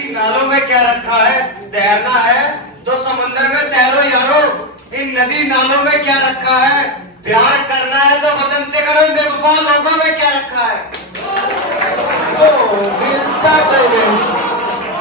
नदी नालों में क्या रखा है, तैरना है तो समंदर में तैरो यारो। इन नदी नालों में क्या रखा है, प्यार करना है तो वतन से करो। इन बेवफा लोगों में क्या रखा है। So, we'll start the event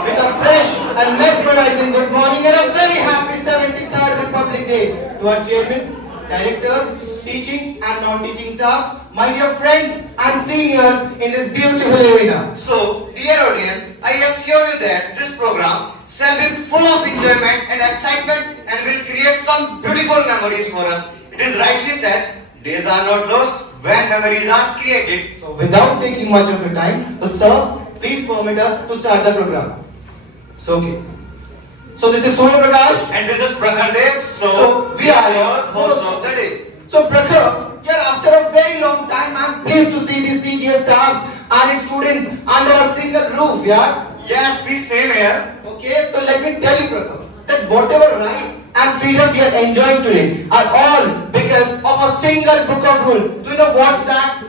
with a fresh and mesmerizing good morning and a very happy 73rd Republic Day to our chairman, directors, teaching and non-teaching staffs, my dear friends and seniors in this beautiful arena. So, dear audience, I assure you that this program shall be full of enjoyment and excitement and will create some beautiful memories for us. It is rightly said, days are not lost when memories are created. So, without taking much of your time, so sir, please permit us to start the program. So, okay. So, this is Surya Prakash. And this is Prakhar Dev. So we are your hosts of the day. So, Prakhar, yeah, after a very long time, I'm pleased to see these senior staffs and its students under a single roof, yeah? Yes, please same here. Okay, so let me tell you, Prakhar, that whatever rights and freedom we are enjoying today are all because of a single book of rule. Do you know what's that?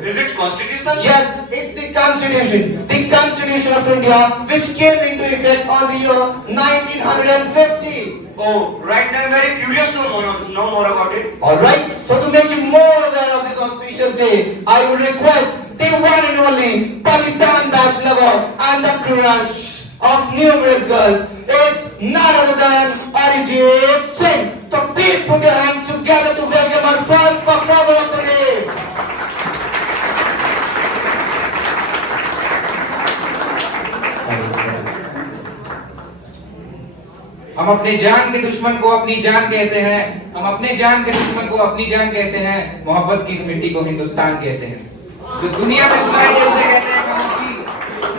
Is it Constitution? Yes, it's the Constitution. The Constitution of India, which came into effect on the year 1950. Oh, right now I'm very curious to know more about it. Alright, so to make you more aware of this auspicious day, I would request the one and only Palitan batch lover and the crush of numerous girls. It's none other than Arijit Singh. So please put your hands together to welcome our first performer of the day. हम अपने जान के दुश्मन को अपनी जान कहते हैं, हम अपने जान के दुश्मन को अपनी जान कहते हैं, मोहब्बत की इस मिट्टी को हिंदुस्तान कहते हैं। जो दुनिया में सुनाई दे उसे कहते हैं खामोशी,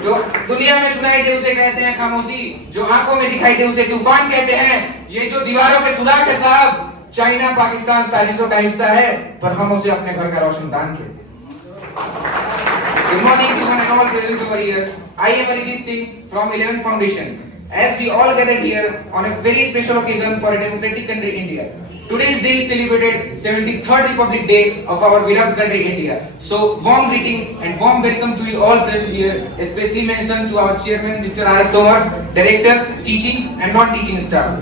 जो दुनिया में सुनाई दे उसे कहते हैं खामोशी, जो आंखों में दिखाई दे उसे तूफान कहते हैं। ये जो दीवारों के सुराख है साहब, चाइना पाकिस्तान साजिशों का हिस्सा है, पर हम उसे अपने घर का रोशनदान कहते हैं। Good morning to one and all present over here. I am Arijit Singh from 11th Foundation. As we all gathered here on a very special occasion for a democratic country, India. Today's day is celebrated 73rd Republic Day of our beloved country, India. So, warm greeting and warm welcome to you all present here, especially mention to our chairman, Mr. R.S. Tomar, directors, teachings and non-teaching staff.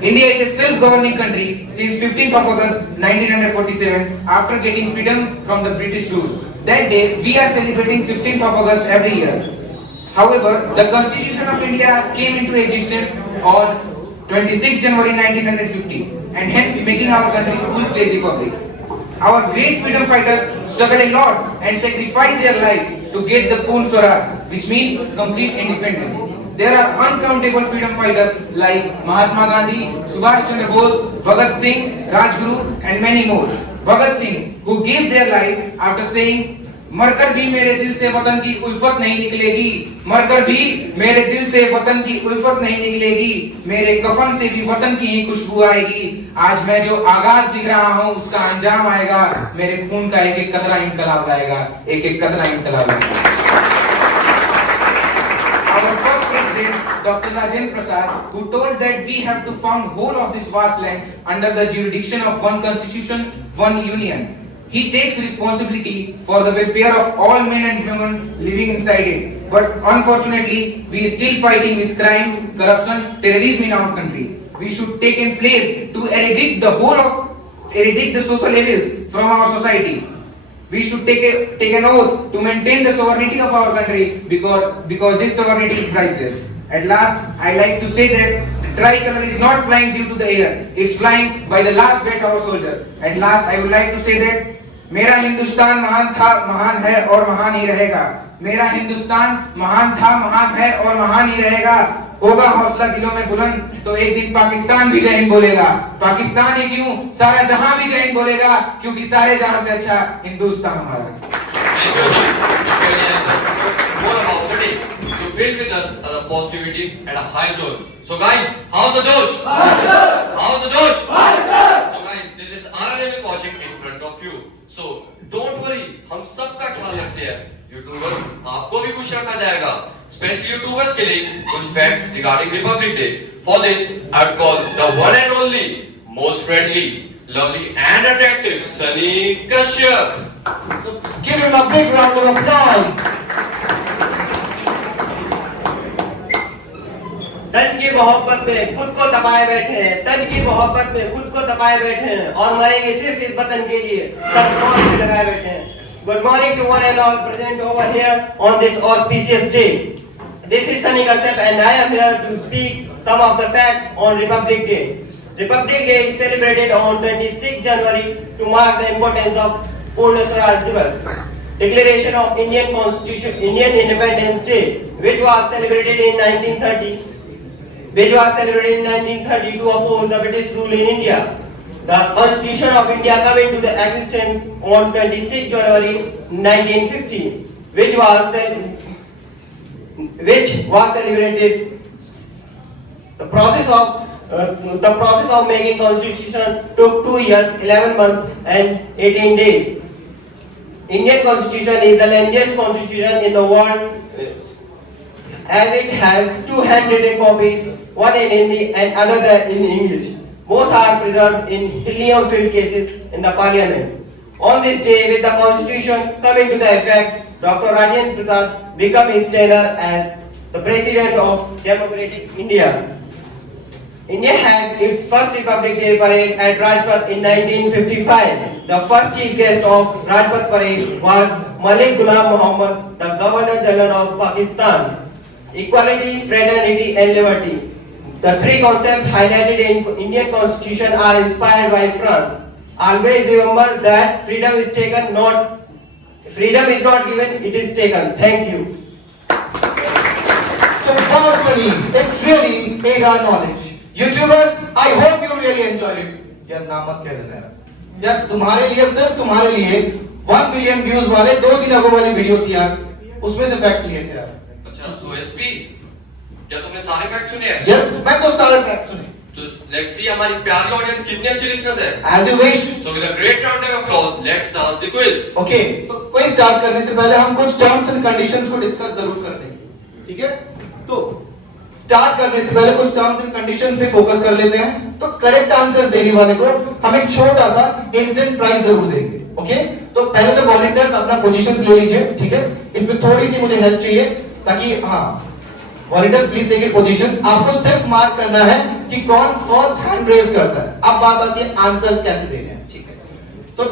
India is a self-governing country since 15th of August 1947 after getting freedom from the British rule. That day, we are celebrating 15th of August every year. However, the Constitution of India came into existence on 26 January 1950 and hence making our country full-fledged republic. Our great freedom fighters struggled a lot and sacrificed their life to get the Poon Swaraj, which means complete independence. There are uncountable freedom fighters like Mahatma Gandhi, Subhash Chandra Bose, Bhagat Singh, Rajguru and many more. Bhagat Singh, who gave their life after saying, मरकर भी मेरे दिल से वतन की उल्फत नहीं निकलेगी, मरकर भी मेरे दिल से वतन की उल्फत नहीं निकलेगी, मेरे कफन से भी वतन की ही खुशबू आएगी। आज मैं जो आगाज दिख रहा हूँ उसका अंजाम आएगा, मेरे खून का एक एक कतरा इनकलाब लाएगा, एक एक कतरा इनकलाब लाएगा। Our first president, Dr. Rajendra Prasad, who told that we have to found whole of this vast land under the jurisdiction of one constitution, one union. He takes responsibility for the welfare of all men and women living inside it. But unfortunately, we are still fighting with crime, corruption, terrorism in our country. We should take in place to eradicate the social evils from our society. We should take an oath to maintain the sovereignty of our country because this sovereignty is priceless. At last, I like to say that the tricolor is not flying due to the air. It's flying by the last breath of our soldier. At last, I would like to say that मेरा हिंदुस्तान महान था, महान है और महान ही रहेगा। मेरा हिंदुस्तान महान था, महान है और महान ही रहेगा। होगा हौसला दिलों में बुलंद तो एक दिन पाकिस्तान भी जय हिंद बोलेगा। पाकिस्तान ही क्यों, सारा जहां भी जय हिंद बोलेगा, क्योंकि सारे जहां से अच्छा हिंदुस्तान हमारा। More about the day to fill with us a positivity and a high joy. So guys, how's the Josh? How's the Josh? So guys, this is RNL Kaushik in front of you. So don't worry, हम सबका ख्याल रखते हैं। YouTubers आपको भी खुश रखा जाएगा, स्पेशली यूट्यूबर्स के लिए कुछ facts regarding Republic day. For this I would call the one and only most friendly, lovely and attractive Sunny Kashyap. So give him a big round of applause. तन की मोहब्बत में खुद को तपाए बैठे हैं, तन की मोहब्बत में खुद को तपाए बैठे हैं और मरेंगे सिर्फ इस वतन के लिए, सर मौत पे लगाए बैठे हैं। Good morning to one and all present over here on this auspicious day. This is Sunny Kashyap and I am here to speak some of the facts on Republic Day. Republic Day is celebrated on 26 January to mark the importance of Purna Swaraj Divas, Declaration of Indian Constitution, Indian Independence Day, which was celebrated in 1930 to oppose the British rule in India. The Constitution of India came into the existence on 26 January 1950, which was celebrated. The process of making Constitution took 2 years, 11 months, and 18 days. Indian Constitution is the longest constitution in the world, as it has 2 handwritten copies, one in Hindi and other in English. Both are preserved in helium filled cases in the parliament. On this day, with the constitution coming to the effect, Dr. Rajendra Prasad became his tenure as the president of democratic India. India had its first Republic Day parade at Rajpath in 1955. The first chief guest of Rajpath parade was Malik Ghulam Muhammad, the Governor General of Pakistan. Equality, fraternity and liberty. The 3 concepts highlighted in Indian Constitution are inspired by France. Always remember that freedom is not given, it is taken. Thank you. So wow, Sunny, it really made our knowledge. YouTubers, I hope you really enjoyed it. यार नाम मत कह देना यार तुम्हारे लिए, सिर्फ तुम्हारे लिए 1 मिलियन व्यूज वाले 2 दिन अगो वाली वीडियो थी यार, उसमें से फैक्ट्स लिए थे यार। अच्छा, so SP, क्या तुमने सारे फैक्ट सुने हैं? यस, मैं तो सारे फैक्ट्स सुने। तो लेट्स सी हमारी प्यारी ऑडियंस कितनी अच्छी लिसनर्स है। As you wish. So with a great round of applause, let's start the quiz. Okay, तो क्विज स्टार्ट करने से पहले हम कुछ टर्म्स एंड कंडीशंस को डिस्कस जरूर कर लेंगे, ठीक है? तो स्टार्ट करने से पहले कुछ टर्म्स एंड कंडीशंस पे फोकस कर लेते हैं। तो करेक्ट आंसर्स देने वाले को हम एक छोटा सा इंस्टेंट प्राइज जरूर देंगे, ओके? तो पहले तो वॉलंटियर्स अपना पोजीशंस ले लीजिए, ठीक है? इसमें थोड़ी सी मुझे हेल्प चाहिए ताकि volunteers please take your positions. आपको सिर्फ मार्क करना है कि कौन फर्स्ट हैंड रेज करता है। अब बात आती है आंसर्स कैसे देने हैं, ठीक है? तो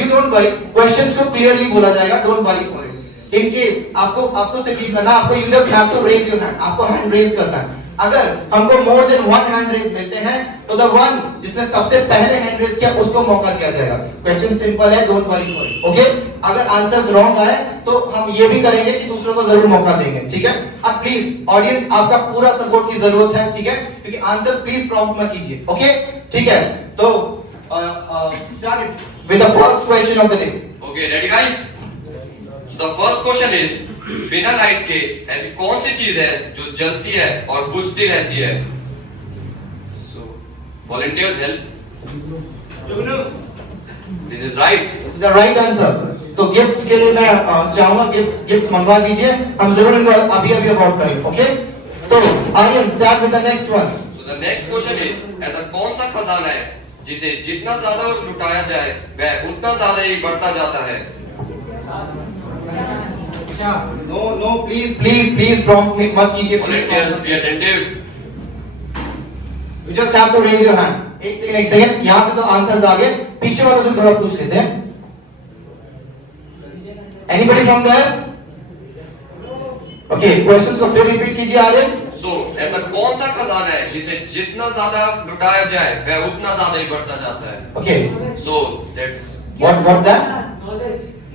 यू डोंट वरी, क्वेश्चंस को क्लियरली बोला जाएगा, don't worry for it. In case आपको सिर्फ ये करना, आपको you just have to raise your hand, आपको हैंड रेज करना है। अगर हमको मोर देन 1 हैंड रेज मिलते हैं तो द वन जिसने सबसे पहले हैंड रेज किया उसको मौका दिया जाएगा। क्वेश्चन सिंपल है, don't worry for it, okay? अगर आंसर्स रॉन्ग आए तो हम ये भी करेंगे कि दूसरों को जरूर मौका देंगे, ठीक है? अब प्लीज ऑडियंस, आपका पूरा सपोर्ट की जरूरत है, ठीक है? क्योंकि आंसर्स प्लीज प्रॉम्प्ट मत कीजिए, ओके? ठीक है, तो start it with the first question of the day. Okay, ready guys? So the first question is, बिना लाइट के ऐसी कौन सी चीज है जो जलती है और बुझती रहती है? So volunteers help. This is right. This is the right answer. तो गिफ्ट्स के लिए मैं चाहूंगा गिफ्ट्स मंगवा दीजिए, हम जरूर इनको अभी अवार्ड करेंगे, ओके? तो Aryan, start with the next one. So the next question is, ऐसा कौन सा खजाना है जिसे जितना ज्यादा लुटाया जाए वह उतना ज्यादा ही बढ़ता जाता है? नो प्लीज प्रॉम्प्ट मत कीजिए। Volunteers be attentive. You just have to raise your hand. एक सेकंड, यहाँ से तो आंसर्स आ गए, पीछे वालों से थोड़ा पूछ लेते हैं। Anybody from there? Okay, questions को फिर रिपीट कीजिए आर्यन। So ऐसा कौन सा खजाना है जिसे जितना ज्यादा लुटाया जाए वह उतना ज्यादा ही बढ़ता जाता है? Okay, So let's what's that?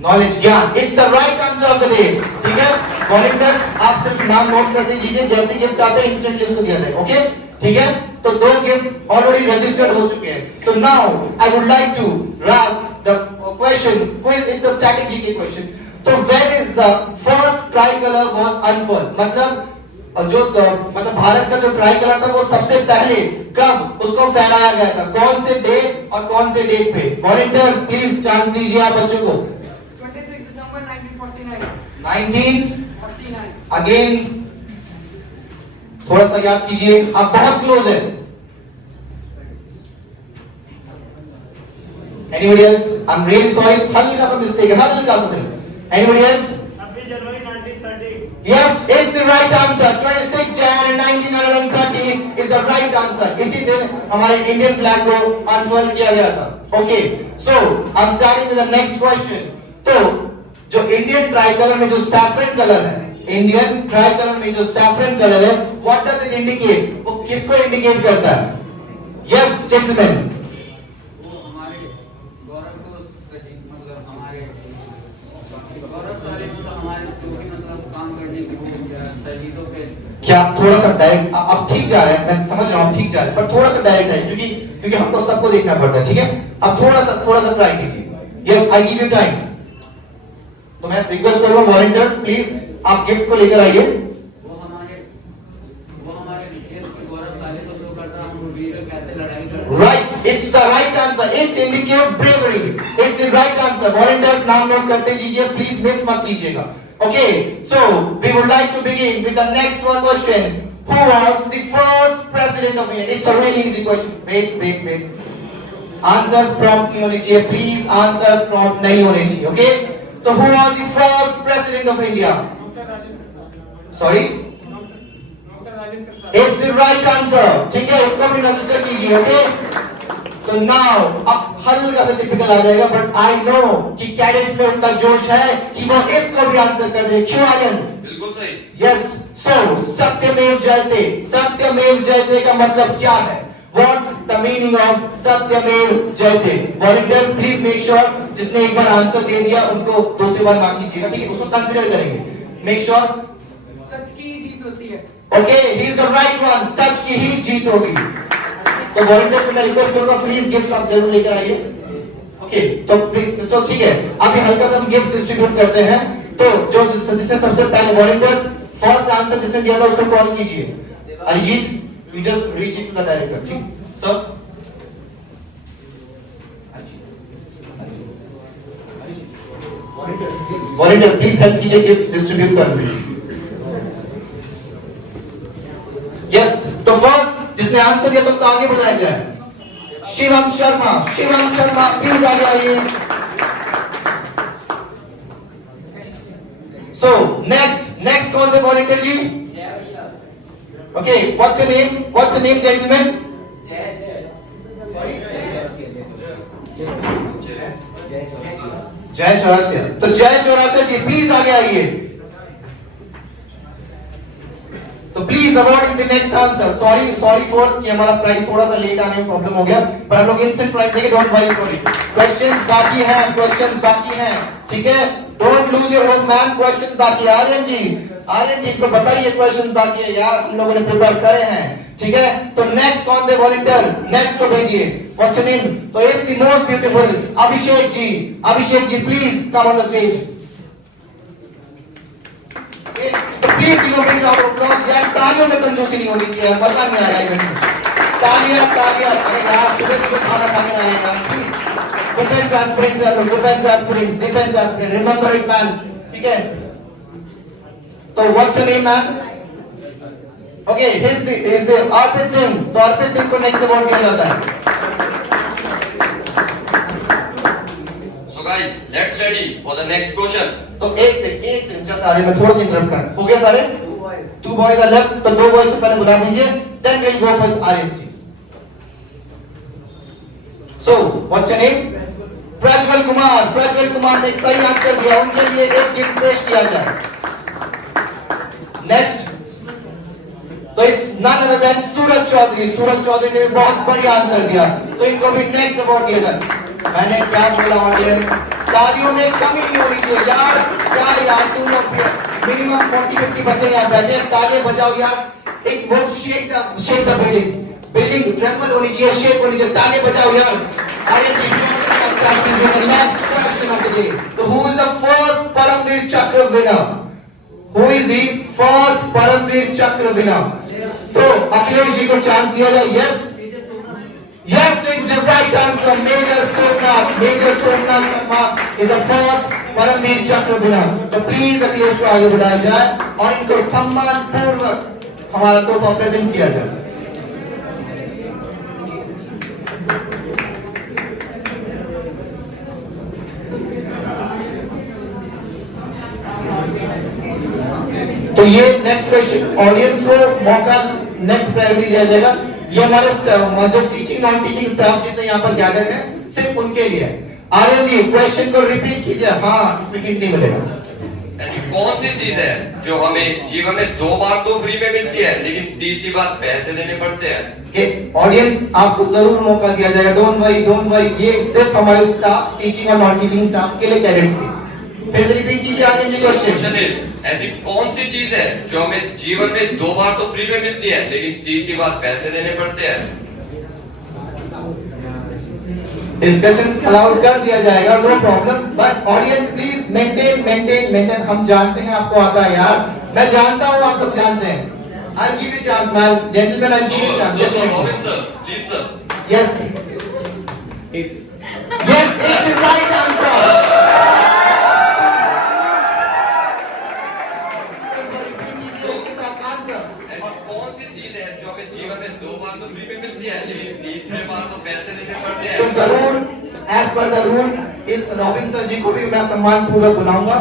Knowledge, ज्ञान। It's the right answer of the day, ठीक है? Volunteers, आप सिर्फ नाम नोट कर दीजिए, जैसे गिफ्ट आते हैं इंस्टेंटली उसको दिया जाएगा, ओके? ठीक है? तो 2 गिफ्ट ऑलरेडी रजिस्टर्ड हो चुके हैं। तो now I would like to ask the question, it's a static GK question. तो when is the first tricolor was unfurled? मतलब भारत का जो ट्राइकलर था वो सबसे पहले कब उसको फहराया गया था? कौन से डेट और कौन से डेट पे? वॉलंटियर्स प्लीज चांस दीजिए आप बच्चों को। 26 December 1949. 1949 49. अगेन थोड़ा सा याद कीजिए, आप बहुत क्लोज है। Anybody else? I'm really sorry, हल्का सा मिस्टेक है, हल्का सा सिर्फ। Anybody else? 26 January 1930. Yes, it's the right answer. 26 Jan 1930 हमारे इंडियन फ्लैग को अनफर्ल किया गया था. Okay, so I am starting with the next question. तो जो इंडियन ट्राई कलर में जो सैफरन कलर है, इंडियन ट्राई कलर में जो सैफरन कलर है, व्हाट डज इट इंडिकेट? वो किसको इंडिकेट करता है? Yes gentleman. वो हमारे गौरव को मतलब हमारे गौरवशाली मतलब हमारे जो भी मतलब काम करने की वो शहीदों पे. क्या थोड़ा सा डायरेक्ट? अब ठीक जा रहा है, मैं समझ रहा हूँ ठीक जा रहा है, पर थोड़ा सा डायरेक्ट है क्योंकि हमको सबको देखना पड़ता है. ठीक है, अब थोड़ा सा ट्राई कीजिए. Yes, I give you time. तो मैं रिक्वेस्ट करूंगा वॉलंटियर्स प्लीज आप गिफ्ट को लेकर आइए. वो हमारे देश के गौरवशाली को शो करता है, हम वीर कैसे लड़ाई करते. Right, it's the right answer. It indicates bravery. It's the right answer. Volunteers नाम नोट करते कीजिए, प्लीज मिस मत कीजिएगा. Okay, so we would like to begin with the next one question. Who was the first president of India? It's a really easy question. Wait. Answers prompt नहीं होने चाहिए, please. Answers prompt नहीं होने चाहिए. Okay? So who was the first president of India? Sorry? It's the right answer. ठीक है, इसको भी रजिस्टर कीजिए. Okay? तो नाउ अब हल्का सा टिपिकल आ जाएगा, बट आई नो कि कैडेट्स में उतना जोश है कि वो इसको भी आंसर कर दे. क्यों आर्यन? बिल्कुल सही. यस. सो सत्यमेव जयते. सत्यमेव जयते का मतलब क्या है? व्हाट्स द मीनिंग ऑफ सत्यमेव जयते? वॉलंटियर्स प्लीज मेक श्योर जिसने एक बार आंसर दे दिया उनको दूसरी बार मार्क कीजिएगा. ठीक है, उसको कंसीडर करेंगे. Make sure. सच की ही जीत होती है. Okay, he is the right one. सच की ही जीत होगी. तो वॉलंटियर्स को मैं रिक्वेस्ट करूंगा प्लीज गिफ्ट्स आप जरूर लेकर आइए. ओके, तो प्लीज चलो ठीक है, अभी हल्का सा हम गिफ्ट डिस्ट्रीब्यूट करते हैं. तो जो जिसने सबसे पहले वॉलंटियर्स फर्स्ट आंसर जिसने दिया था उसको कॉल कीजिए. Arijit, you just reach it to the director. ठीक सर. वॉलंटियर्स प्लीज हेल्प कीजिए गिफ्ट डिस्ट्रीब्यूट करने में. यस, तो फर्स्ट जिसने आंसर दिया तो उसको आगे बुलाया जाए. शिवम शर्मा प्लीज आगे आइए. सो नेक्स्ट कौन थे volunteer ji? Okay, what's your name gentleman? Jai Chaurasia. तो जय चौरसिया जी प्लीज आगे आइए. तो please award in the next answer. Sorry for कि हमारा प्राइस थोड़ा सा लेट आने में प्रॉब्लम हो गया, पर हम लोग इंस्टेंट प्राइस देंगे. Don't worry for it. Questions बाकी हैं. ठीक है, don't lose your hope man. Question बाकी है. आर्यन जी को बताइए क्वेश्चन बाकी है यार, हम लोगों ने प्रिपेयर करे हैं. ठीक है, तो नेक्स्ट कौन थे वॉलंटियर? नेक्स्ट को भेजिए. What's your name? तो it's the most beautiful Abhishek ji please come on the stage. तो please give a big round of applause. यार तालियों में कंजूसी नहीं होनी चाहिए, मजा नहीं आ रहा है इवेंट में. तालियां. अरे यार सुबह खाना खाने आए यार. Please defence aspirants remember it man. ठीक है, तो what's your name man? Okay, his the Arpit Singh. तो अर्पित सिंह को नेक्स्ट अवार्ड दिया जाता है. So guys, let's ready for the next question. तो एक सेकंड जस्ट सारे मैं थोड़ा सा इंटरप्ट कर. हो गया सारे? Two boys are left. तो दो बॉयज को पहले बुला दीजिए, then will go for Aryan ji. So what's your name? Prajwal Kumar ने एक सही आंसर दिया, उनके लिए एक गिफ्ट पेश किया जाए. नेक्स्ट, तो इस नन अदर देन सूरज चौधरी ने भी बहुत बढ़िया आंसर दिया, तो इनको भी नेक्स्ट अवार्ड दिया जाए. मैंने क्या बोला ऑडियंस? तालियों में कमी नहीं होनी चाहिए यार. क्या यार तुम लोग मिनिमम 40-50 बच्चे यहाँ बैठे हैं, तालियां बजाओ यार. एक वो शेक द बिल्डिंग ट्रेम्बल होनी चाहिए, शेक होनी चाहिए. तालियां बजाओ यार. अरे जी स्टार्ट कीजिए. Next question of the day. तो who is the first Paramvir Chakra winner? तो अखिलेश जी को चांस दिया जाए. Yes, it's the right answer. Major Somnath Sharma is the first Paramvir चक्र winner. तो प्लीज अखिलेश को आगे बुलाया जाए और इनको सम्मान पूर्वक हमारा तोहफा प्रेजेंट किया जाए. तो ये नेक्स्ट क्वेश्चन ऑडियंस को मौका नेक्स्ट प्रायोरिटी दिया जाएगा. ये हमारे जो टीचिंग नॉन टीचिंग स्टाफ जितने यहाँ पर गैदर हैं सिर्फ उनके लिए है। आर्यन जी क्वेश्चन को रिपीट कीजिए। हाँ, इसमें हिंट नहीं मिलेगा। ऐसी कौन सी चीज है जो हमें जीवन में 2 बार तो फ्री में मिलती है लेकिन तीसरी बार पैसे देने पड़ते हैं? कि ऑडियंस आपको जरूर मौका दिया जाएगा। डोंट वरी, ये सिर्फ हमारे स्टाफ टीचिंग और नॉन टीचिंग स्टाफ के लिए, कैडेट्स के। फिर से रिपीट कीजिए आर्यन जी क्वेश्चन क्वेश्चन। इज ऐसी कौन सी चीज है जो हमें जीवन में 2 बार तो फ्री में मिलती है लेकिन तीसरी बार पैसे देने पड़ते हैं? डिस्कशंस अलाउड कर दिया जाएगा, no problem, but audience please maintain. हम जानते हैं आपको आता है यार, मैं जानता हूँ आप लोग जानते हैं। I give you chance man, gentleman, I give you chance. Robin sir, please sir. Yes it's the right answer. ऐसी कौन सी चीज है जो हमें जीवन में 2 बार तो फ्री में मिलती है लेकिन तीसरे बार तो पैसे देने पड़ते तो हैं? जरूर एज पर द रूल इस रॉबिन सर जी को भी मैं सम्मान पूर्वक बुलाऊंगा।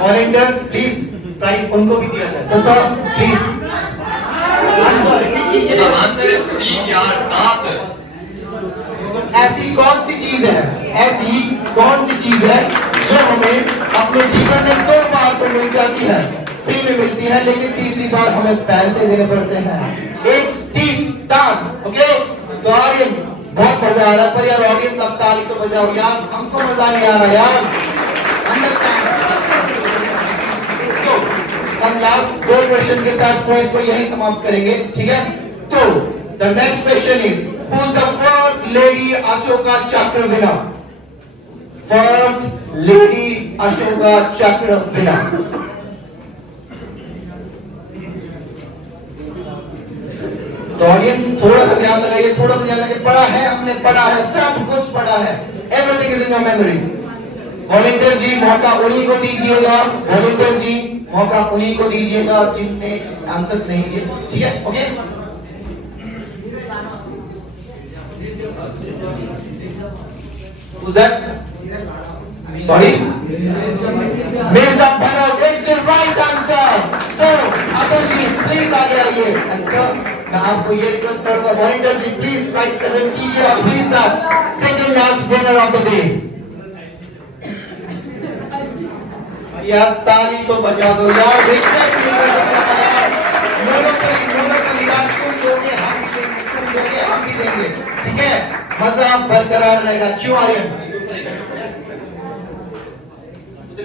वॉलंटियर प्लीज प्राइज उनको भी दिया जाए। तो सर प्लीज आंसर रिपीट कीजिए। The answer is teeth यार, दांत। ऐसी कौन सी चीज है जो हमें अपने जीवन में 2 बार तो मिल जाती है, फ्री में मिलती है, लेकिन तीसरी बार हमें पैसे देने पड़ते हैं? इट्स टीथ, दांत। ओके, तो आर्यन बहुत मजा आ रहा है, पर यार ऑडियंस अब ताली तो बजाओ यार, हमको मजा नहीं आ रहा यार। अंडरस्टैंड? सो हम लास्ट 2 क्वेश्चन के साथ क्विज को यही समाप्त करेंगे, ठीक है? तो the next question is who is the first lady Ashoka चक्र विनर? फर्स्ट लेडी अशोका चक्र विनर। तो ऑडियंस थोड़ा सा ध्यान लगाइए, थोड़ा सा ध्यान लगाइए। पढ़ा है हमने, पढ़ा है, सब कुछ पढ़ा है, everything is in your memory. Volunteer जी मौका उन्हीं को दीजिएगा, वॉलंटियर जी मौका उन्हीं को दीजिएगा जिनने आंसर्स नहीं दिए, ठीक है? Okay, who's that? Sorry? Mirza Bharat, it's the right answer. So, Atul ji please आगे आइए। And sir, मैं आपको ये रिक्वेस्ट करूंगा, volunteer ji please prize present कीजिए और please the second last winner of the day. यार ताली तो बजा दो यार, रिक्वेस्ट नहीं कर सकता यार। मोनोपोली यार, तुम दोगे हम भी देंगे, तुम दोगे हम भी देंगे, ठीक है? मजा बरकरार रहेगा। क्यों Aryan?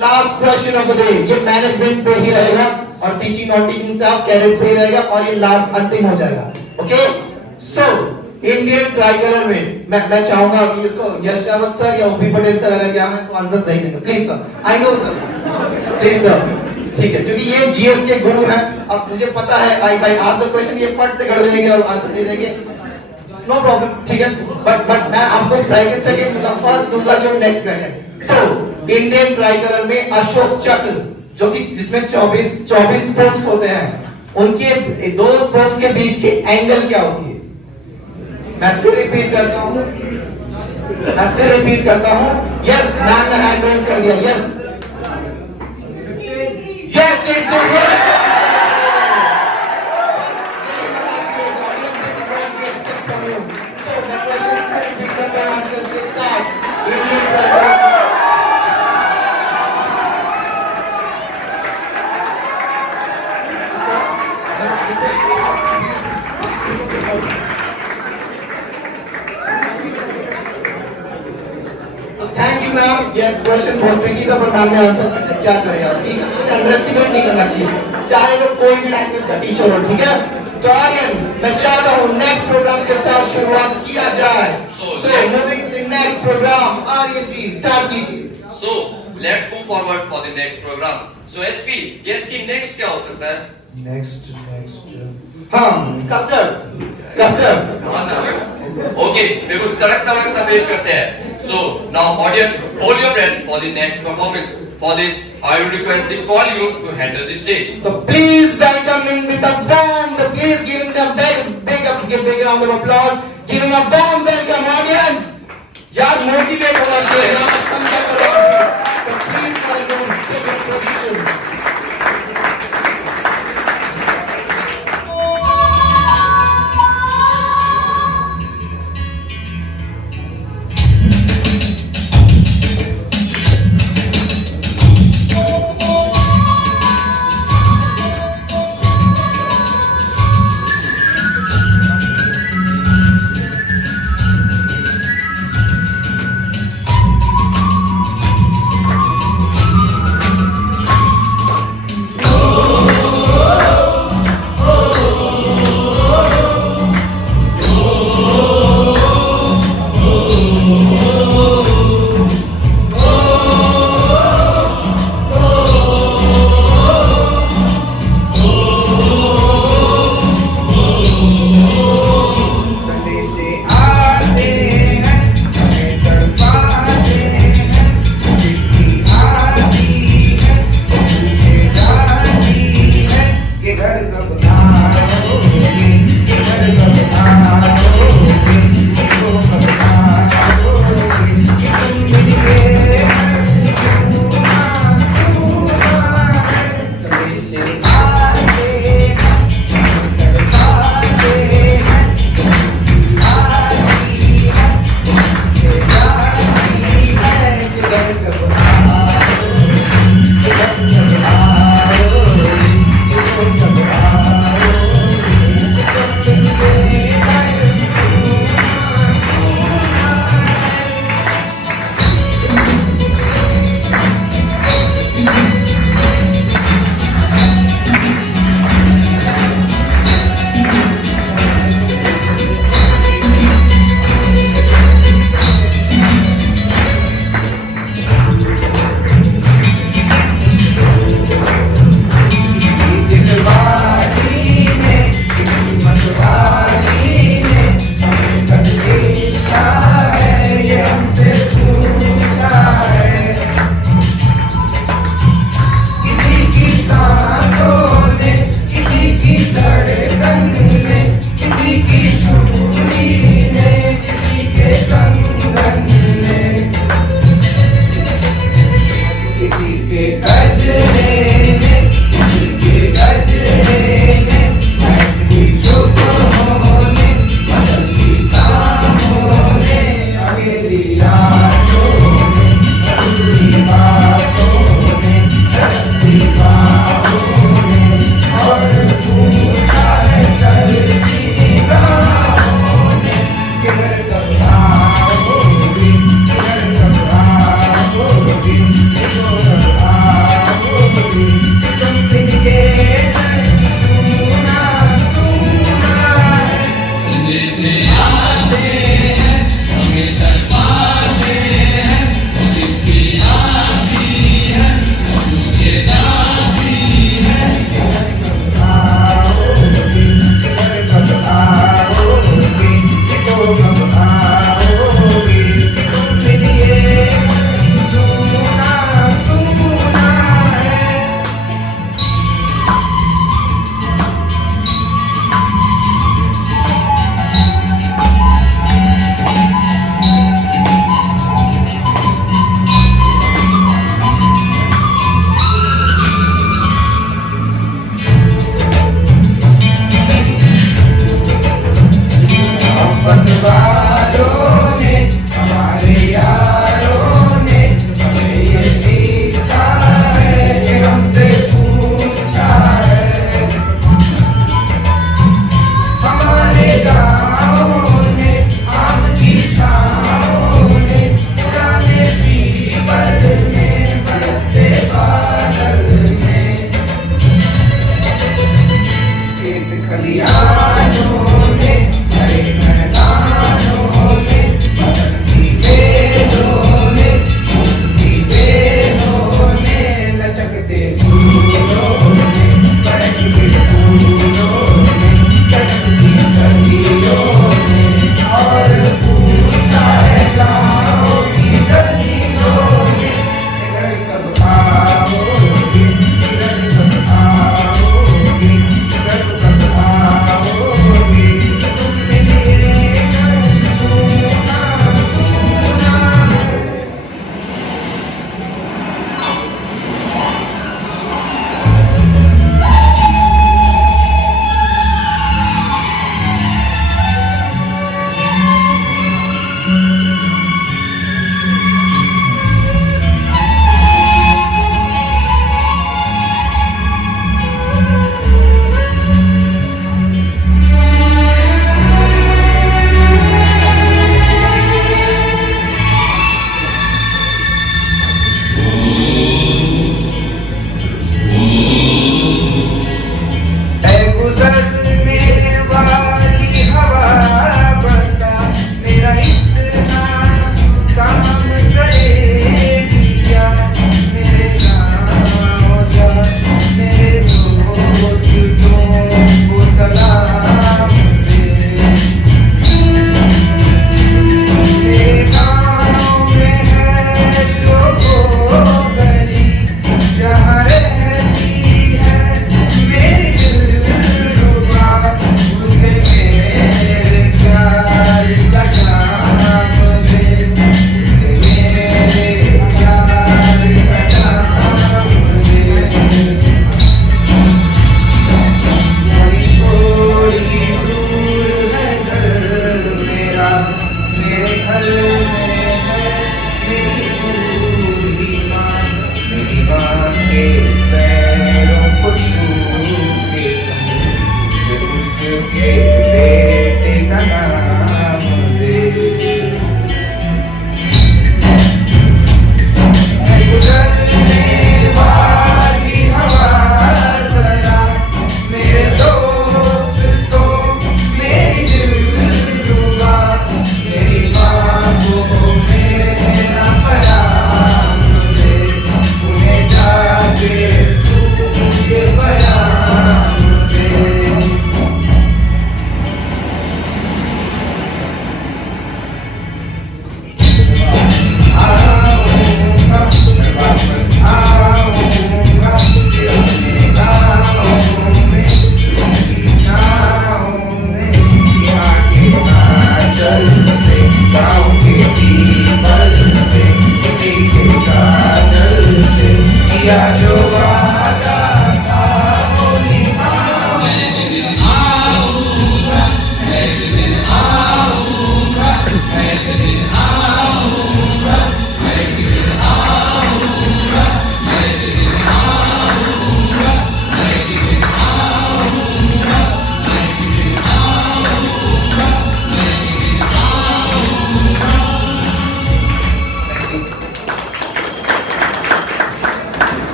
Last question of the day, ये मैनेजमेंट पे ही रहेगा और teaching non teaching staff cadets पे ही रहेगा और ये लास्ट अंतिम हो जाएगा। ओके, सो इंडियन ट्राइकलर में मैं चाहूंगा कि इसको यश रावत सर या ओपी पटेल सर अगर यहाँ है तो आंसर सही देंगे, please sir. I know sir, please sir, ठीक है? क्योंकि ये जीएस के गुरु हैं, अब मुझे पता है आई आज द क्वेश्चन ये फट से गड़ जाएंगे और आंसर दे देंगे, नो प्रॉब्लम, ठीक है? बट मैं आपको प्राइवेट सेकंड दूंगा, फर्स्ट दूंगा जो नेक्स्ट बैठ है। तो इंडियन ट्राइकलर में अशोक चक्र, जो कि जिसमें 24 स्पोक्स होते हैं, उनके 2 स्पोक्स के बीच की एंगल क्या होती है? मैं फिर रिपीट करता हूं, यस मैम ने हैंड रेज कर दिया, yes it's right. So the question is very different answers this time. Indian tribal. So thank you ma'am. ये क्वेश्चन बहुत ट्रिकी था पर मैम ने आंसर कर दिया। क्या करें यार, टीचर को अंडरएस्टिमेट नहीं करना चाहिए, चाहे वो कोई भी लैंग्वेज का टीचर हो, ठीक है? तो आर्यन, मैं चाहता हूँ नेक्स्ट प्रोग्राम के साथ शुरुआत किया जाए। So moving to the next program, Aryan ji start कीजिए। So let's move forward for the next program. So SP, guess की next क्या हो सकता है? नेक्स्ट हाँ, कस्टर्ड। कहाँ से आ रहे हो? Okay, फिर कुछ तड़कता पेश करते हैं। So now audience, hold your breath for the next performance. For this, I will request the call you to handle the stage. So please welcome him with a warm, please give him the big round of applause. Give him a warm welcome, audience. यार motivate होना चाहिए यार, समझा करो अभी। तो please welcome, take your positions.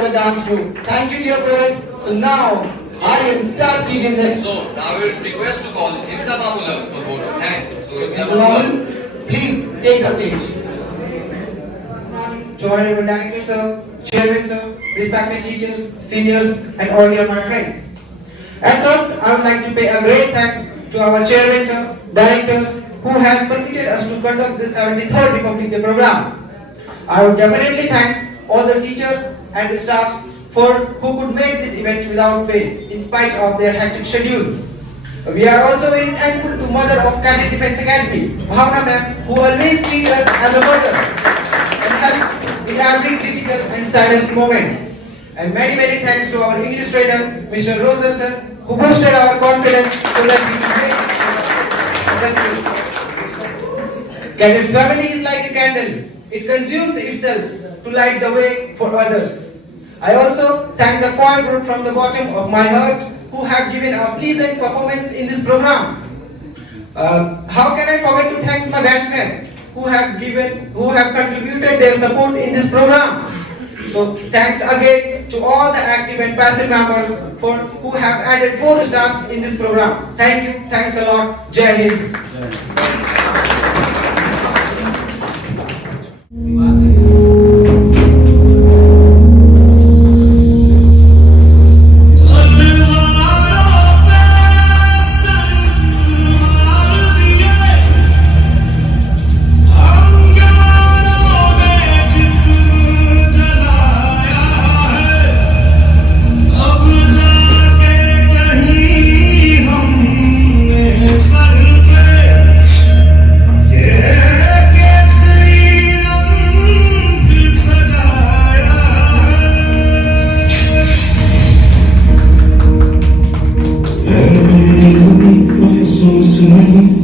by the dance group. Thank you dear friend. So now, Aryan, start teaching next. So now we will request to call Imza Mamula for vote of thanks. So Imza Mr. Mamula. Norman, please take the stage. To honorable director sir, chairman sir, respected teachers, seniors, and all dear my friends. At first, I would like to pay a great thanks to our chairman sir, directors, who has permitted us to conduct this 73rd Republic Day program. I would definitely thank all the teachers and staffs for who could make this event without fail, in spite of their hectic schedule. We are also very thankful to Mother of Cadet Defence Academy, Bhavna ma'am, who always treats us as a mother and helps in every critical and saddest moment. And many thanks to our English trainer, Mr. Roser sir, who boosted our confidence so that we could make success. Cadet's family is like a candle. It consumes itself to light the way for others. I also thank the choir group from the bottom of my heart who have given a pleasant performance in this program. How can I forget to thank my batchmen who have contributed their support in this program. So thanks again to all the active and passive members who have added 4 stars in this program. Thank you, thanks a lot. Jai Hind.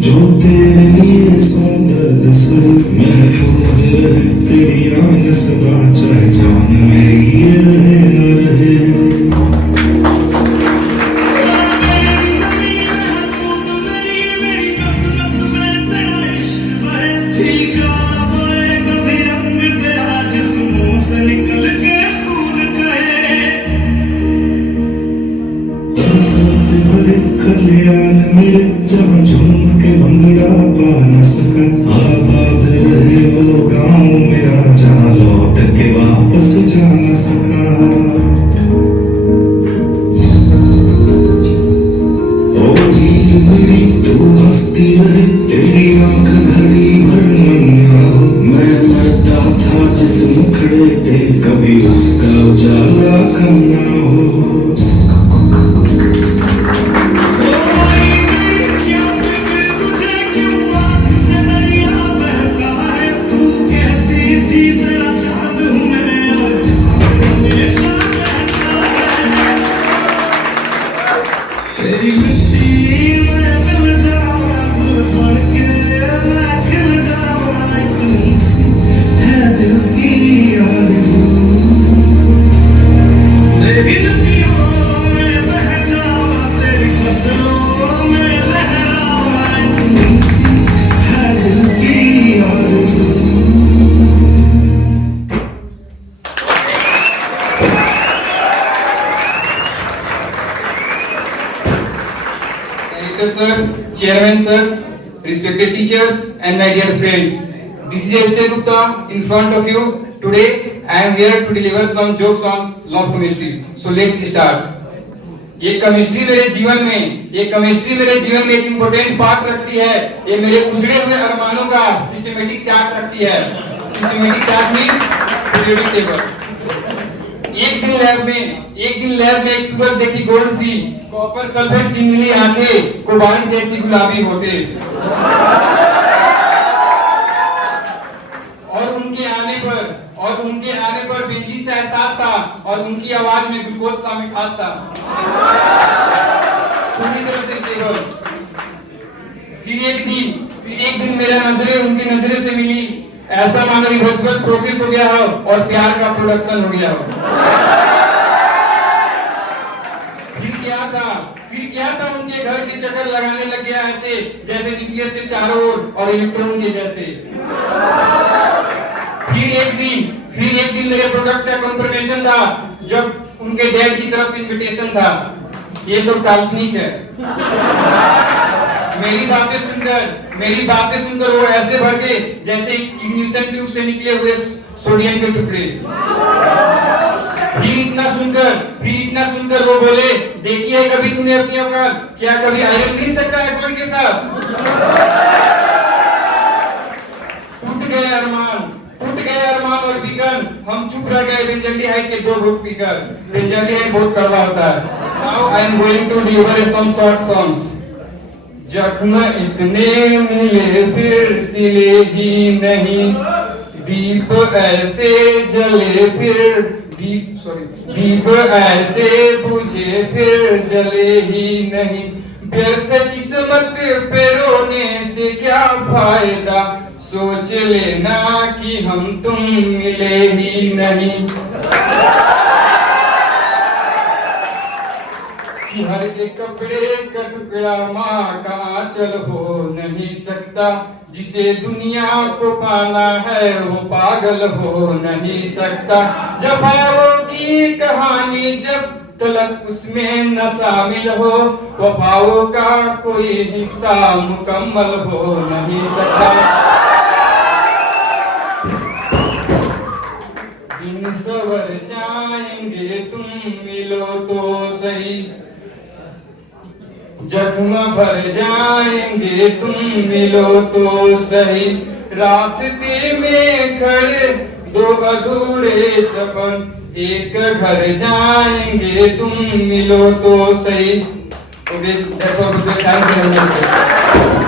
जो तेरे लिए सौंदर्द से महफूज रहे तेरी आन सदा चाहे जान मेरी ये रहे न रहे खलियान मेरे जहाँ झूम के भंगड़ा पा न सका आबाद रहे वो गाँव मेरा जहाँ लौट के वापस जा न सका ओ हीर मेरी तू हंसती रहे तेरी आंख घड़ी भर नन्हा हो मैं मरता था जिस मुखड़े पे कभी उसका उजाला कम ना हो Sir, Chairman sir, respected teachers and my dear friends. This is Akshay Gupta in front of you. Today I am here to deliver some jokes on love chemistry. So let's start. ये chemistry मेरे जीवन में एक important part रखती है. ये मेरे उजड़े हुए अरमानों का सिस्टमेटिक चार्ट रखती है. Systematic chart means periodic table. एक दिन लैब में एक सूरज देखी गोल्ड सी कॉपर सल्फेट सी नीली आंखें कोबाल्ट जैसी गुलाबी होठे और उनके आने पर बेंजीन सा एहसास था और उनकी आवाज में ग्लूकोज सा मिठास था पूरी तरह से स्टेबल. फिर एक दिन मेरा नजरें उनकी नजरें से मिली. ऐसा मानो रिवर्सिबल प्रोसेस हो गया हो और प्यार का प्रोडक्शन हो गया हो. फिर क्या था उनके घर के चक्कर लगाने लग गया ऐसे जैसे न्यूक्लियस के चारों ओर और इलेक्ट्रॉन के जैसे. फिर एक दिन मेरे प्रोडक्ट का कंफर्मेशन था जब उनके डैड की तरफ से इनविटेशन था। ये सब काल्पनिक है। मेरी बातें सुनकर वो ऐसे भर गए जैसे इग्निशन ट्यूब से निकले हुए सोडियम के टुकड़े। फिर इतना सुनकर वो बोले, देखिए कभी तूने अपनी औकात, क्या कभी आयरन मिल सकता है गोल्ड के साथ? टूट गए अरमान और बिगन, हम चुप रह गए बेंजल्दी हाइट के 2 घूंट पीकर। बेंजल्दी हाइट बहुत कड़वा होता है। Now I am going to deliver some short songs. जख्म इतने मिले फिर सिले ही नहीं, दीप ऐसे जले फिर दीप ऐसे बुझे फिर जले ही नहीं। व्यर्थ किस्मत पे रोने से क्या फायदा, सोच लेना कि हम तुम मिले ही नहीं। कि हर एक कपड़े का टुकड़ा माँ का आंचल हो नहीं सकता, जिसे दुनिया को पाना है वो पागल हो नहीं सकता। जफाओं की कहानी जब तलक उसमें न शामिल हो, वफाओं का कोई हिस्सा मुकम्मल हो नहीं सकता। दिन सवर जाएंगे तुम मिलो तो सही, जख्म भर जाएंगे तुम मिलो तो सही। रास्ते में खड़े 2 अधूरे सपन, एक घर जाएंगे तुम मिलो तो सही। Okay, that's all. Thank you.